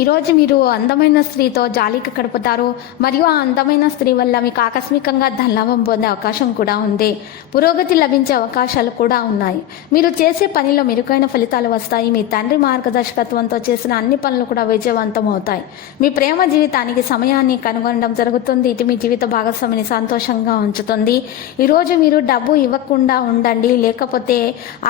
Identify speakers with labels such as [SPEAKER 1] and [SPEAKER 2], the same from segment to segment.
[SPEAKER 1] ఈరోజు మీరు అందమైన స్త్రీతో జాలికి గడుపుతారు మరియు ఆ అందమైన స్త్రీ వల్ల మీకు ఆకస్మికంగా ధనలాభం పొందే అవకాశం కూడా ఉంది. పురోగతి లభించే అవకాశాలు కూడా ఉన్నాయి. మీరు చేసే పనిలో మెరుగైన ఫలితాలు వస్తాయి. మీ తండ్రి మార్గదర్శకత్వంతో చేసిన అన్ని పనులు కూడా విజయవంతం అవుతాయి. మీ ప్రేమ జీవితానికి సమయాన్ని కనుగొనడం జరుగుతుంది. ఇది మీ జీవిత భాగస్వామిని సంతోషంగా ఉంచుతుంది. ఈరోజు మీరు డబ్బు ఇవ్వకుండా ఉండండి. లేకపోతే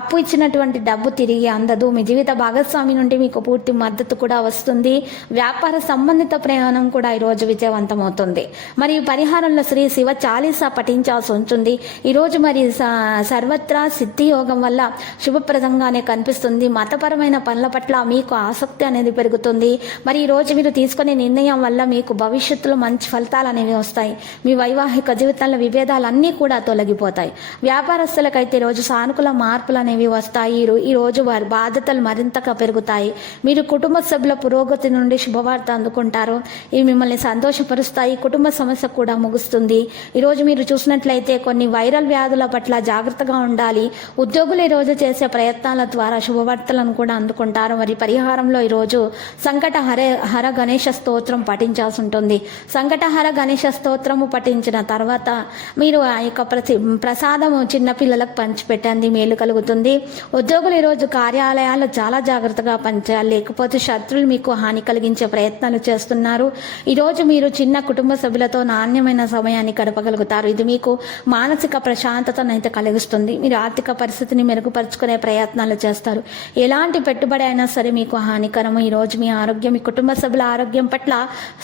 [SPEAKER 1] అప్పు ఇచ్చినటువంటి డబ్బు తిరిగి అందదు. మీ జీవిత భాగస్వామి నుండి మీకు పూర్తి మద్దతు కూడా వస్తుంది. వ్యాపార సంబంధిత ప్రయాణం కూడా ఈరోజు విజయవంతం అవుతుంది మరి ఈ పరిహారంలో శ్రీ శివ చాలీసా పఠించాల్సి ఉంటుంది. ఈరోజు మరి స- సర్వత్రా సిద్ధి యోగం వల్ల శుభప్రదంగానే కనిపిస్తుంది. మతపరమైన పనుల పట్ల మీకు ఆసక్తి అనేది పెరుగుతుంది. మరి ఈరోజు మీరు తీసుకునే నిర్ణయం వల్ల మీకు భవిష్యత్తులో మంచి ఫలితాలు అనేవి వస్తాయి. మీ వైవాహిక జీవితంలో విభేదాలన్నీ కూడా తొలగిపోతాయి. వ్యాపారస్తులకైతే ఈరోజు సానుకూల మార్పులు అనేవి వస్తాయి. ఈరోజు ఈ రోజు వారి బాధ్యతలు మరింతగా పెరుగుతాయి. మీరు కుటుంబ సభ్యుల పురోగతి నుండి శుభవార్త అందుకుంటారు. ఇవి మిమ్మల్ని సంతోషపరుస్తాయి. కుటుంబ సమస్య కూడా ముగుస్తుంది. ఈరోజు మీరు చూసినట్లయితే కొన్ని వైరల్ వ్యాధుల పట్ల జాగ్రత్తగా ఉండాలి. ఉద్యోగులు ఈరోజు చేసే ప్రయత్నాల ద్వారా శుభవార్తలను కూడా అందుకుంటారు. మరి పరిహారంలో ఈరోజు సంకట హరే హర గణేష స్తోత్రం పఠించాల్సి ఉంటుంది. సంకటహర గణేష స్తోత్రము పఠించిన తర్వాత మీరు ఆ యొక్క ప్రతి ప్రసాదము చిన్నపిల్లలకు పంచిపెట్టండి. మేలు కలుగుతుంది. ఉద్యోగులు ఈరోజు కార్యాలయాల్లో చాలా జాగ్రత్తగా పనిచేయాలి. లేకపోతే శత్రువులు మీకు హాని కలిగించే ప్రయత్నాలు చేస్తున్నారు. ఈరోజు మీరు చిన్న కుటుంబ సభ్యులతో నాణ్యమైన సమయాన్ని గడపగలుగుతారు. ఇది మీకు మానసిక ప్రశాంతతను అయితే కలిగిస్తుంది. మీరు ఆర్థిక పరిస్థితిని మెరుగుపరుచుకునే ప్రయత్నాలు చేస్తారు. ఎలాంటి పెట్టుబడి అయినా సరే మీకు హానికరం ఈరోజు మీ ఆరోగ్యం మీ కుటుంబ సభ్యుల ఆరోగ్యం పట్ల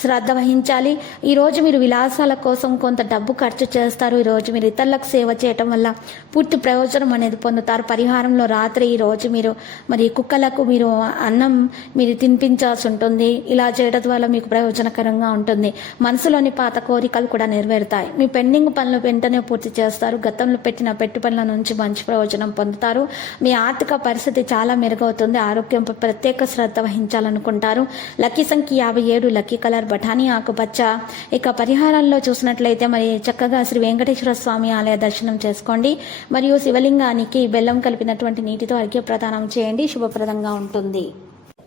[SPEAKER 1] శ్రద్ధ వహించాలి. ఈరోజు మీరు విలాసాల కోసం కొంత డబ్బు ఖర్చు చేస్తారు. ఈరోజు మీరు ఇతరులకు సేవ చేయటం వల్ల పూర్తి ప్రయోజనం అనేది పొందుతారు. పరిహారంలో రాత్రి ఈరోజు మీరు మరి కుక్కలకు మీరు అన్నం మీరు తినిపించాల్సి ఉంటుంది. ఇలా చేయడం ద్వారా మీకు ప్రయోజనకరంగా ఉంటుంది. మనసులోని పాత కోరికలు కూడా నెరవేరుతాయి. మీ పెండింగ్ పనులు వెంటనే పూర్తి చేస్తారు. గతంలో పెట్టిన పెట్టుబడుల నుంచి మంచి ప్రయోజనం పొందుతారు. మీ ఆర్థిక పరిస్థితి చాలా మెరుగవుతుంది. ఆరోగ్యంపై ప్రత్యేక శ్రద్ధ వహించాలనుకుంటారు. లక్కీ సంఖ్య యాభై ఏడు లక్కీ కలర్ బఠానీ ఆకుపచ్చ. ఇక పరిహారాల్లో చూసినట్లయితే మరి చక్కగా శ్రీ వెంకటేశ్వర స్వామి ఆలయ దర్శనం చేసుకోండి. మరియు శివలింగానికి బెల్లం కలిపినటువంటి నీటితో అర్ఘ్య ప్రదానం చేయండి. శుభప్రదంగా ఉంటుంది.